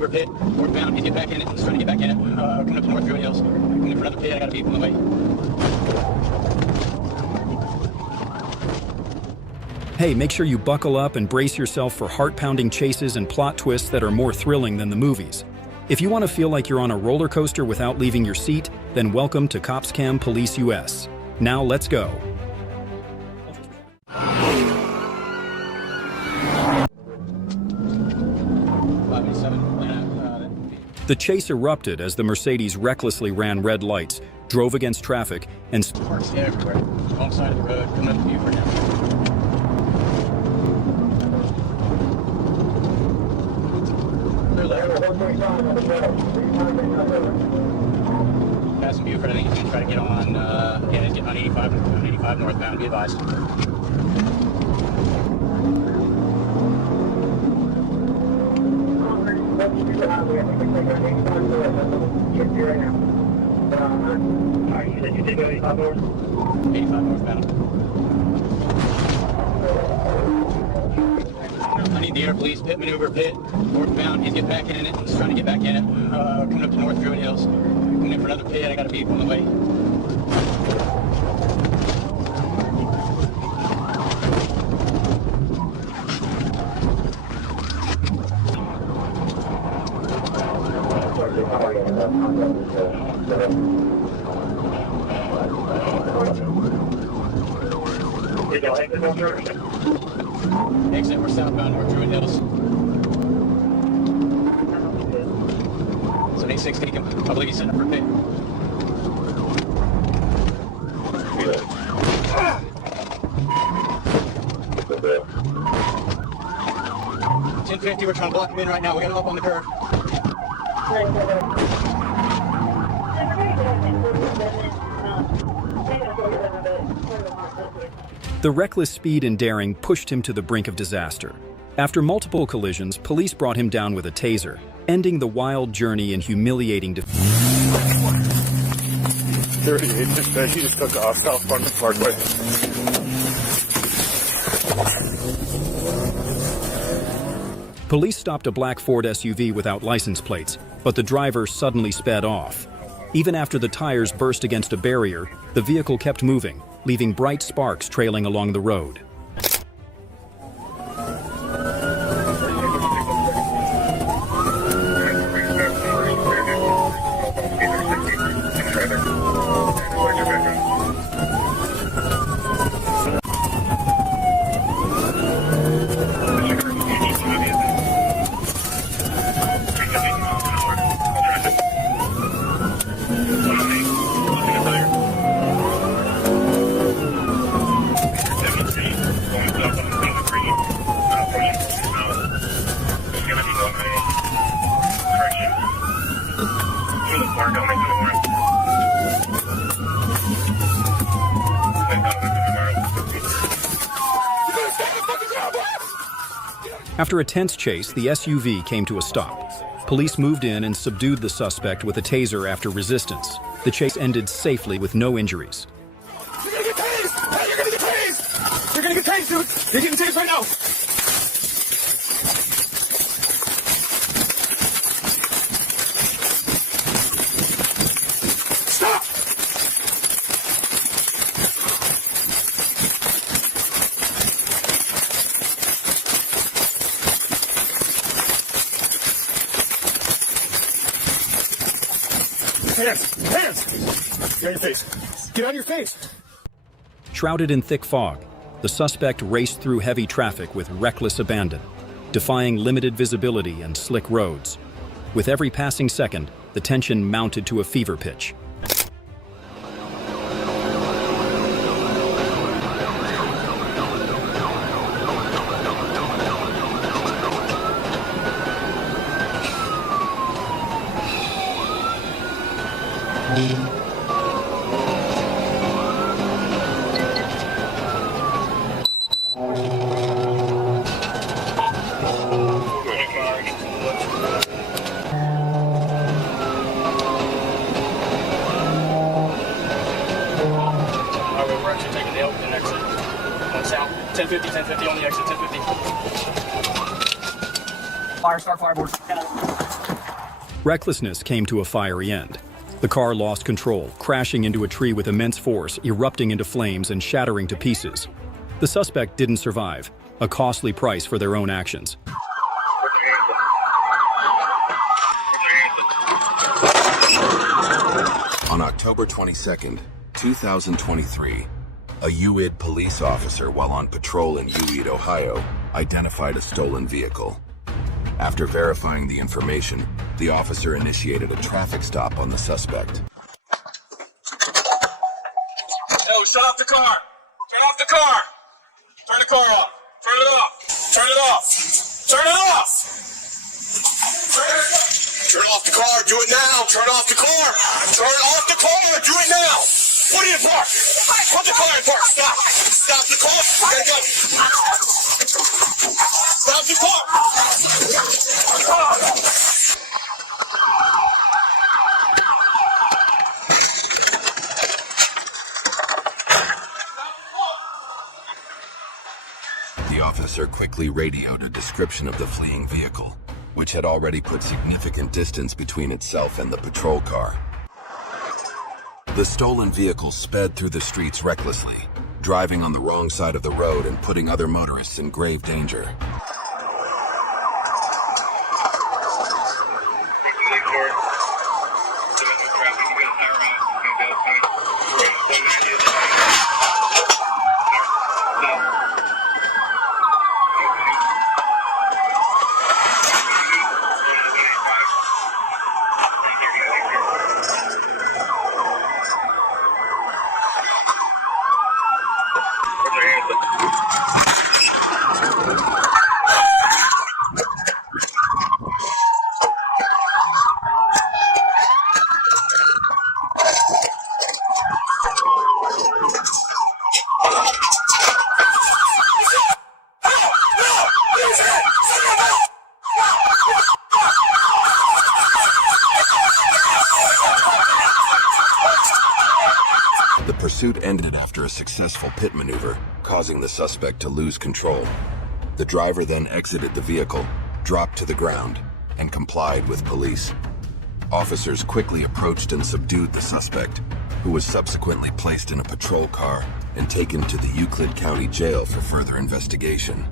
maneuver pit, northbound. He's get back in it. He's trying to get back in it. Coming up to North Druid Hills. Coming in for another pit. I got a vehicle on the way. Hey, make sure you buckle up and brace yourself for heart-pounding chases and plot twists that are more thrilling than the movies. If you want to feel like you're on a roller coaster without leaving your seat, then welcome to Copscam Police US. Now let's go. The chase erupted as the Mercedes recklessly ran red lights, drove against traffic, and Parks everywhere. Wrong side of the road. Coming up to you for now. Passing Buford, I think he's going to try to get on, he's getting on 85 northbound, be advised. Alright, you said you take 85 north? 85 northbound. I need the air police, pit maneuver, pit, northbound. He's getting back in it. He's trying to get back in it. Coming up to North Druid Hills. Coming in for another pit. I got a vehicle on the way. Exit, we're southbound North Druid Hills. So 860, I believe he's set up for a pit. 1050, we're trying to block him in right now. We got him up on the curve. The reckless speed and daring pushed him to the brink of disaster. After multiple collisions, police brought him down with a taser, ending the wild journey in humiliating defeat. 38, he just took off South Parkway. Police stopped a black Ford SUV without license plates, but the driver suddenly sped off. Even after the tires burst against a barrier, the vehicle kept moving, leaving bright sparks trailing along the road. After a tense chase, the SUV came to a stop. Police moved in and subdued the suspect with a taser after resistance. The chase ended safely with no injuries. You're gonna get tased! Hey, you're gonna get tased! You're gonna get tased, dude! You're getting tased right now! Stop! Hands! Hands! Get on your face! Get on your face! Shrouded in thick fog, the suspect raced through heavy traffic with reckless abandon, defying limited visibility and slick roads. With every passing second, the tension mounted to a fever pitch. We're actually taking the Elkton exit. On south. 1050 on the exit, 1050. Fire, start fireboard. Recklessness came to a fiery end. The car lost control, crashing into a tree with immense force, erupting into flames and shattering to pieces. The suspect didn't survive, a costly price for their own actions. On October 22nd, 2023, a UID police officer, while on patrol in UID, Ohio, identified a stolen vehicle. After verifying the information, the officer initiated a traffic stop on the suspect. No, shut off the car. Turn off the car. Turn the car off. Turn it off. Turn it off. Turn it off. Turn off the car. Do it now. Turn off the car. Turn off the car. Do it now. What are you park? Put the car in park. Stop. Stop the car. There you go. Stop the car. The officer quickly radioed a description of the fleeing vehicle, which had already put significant distance between itself and the patrol car. The stolen vehicle sped through the streets recklessly, driving on the wrong side of the road and putting other motorists in grave danger. The pursuit ended after a successful pit maneuver, causing the suspect to lose control. The driver then exited the vehicle, dropped to the ground, and complied with police. Officers quickly approached and subdued the suspect, who was subsequently placed in a patrol car and taken to the Euclid County Jail for further investigation.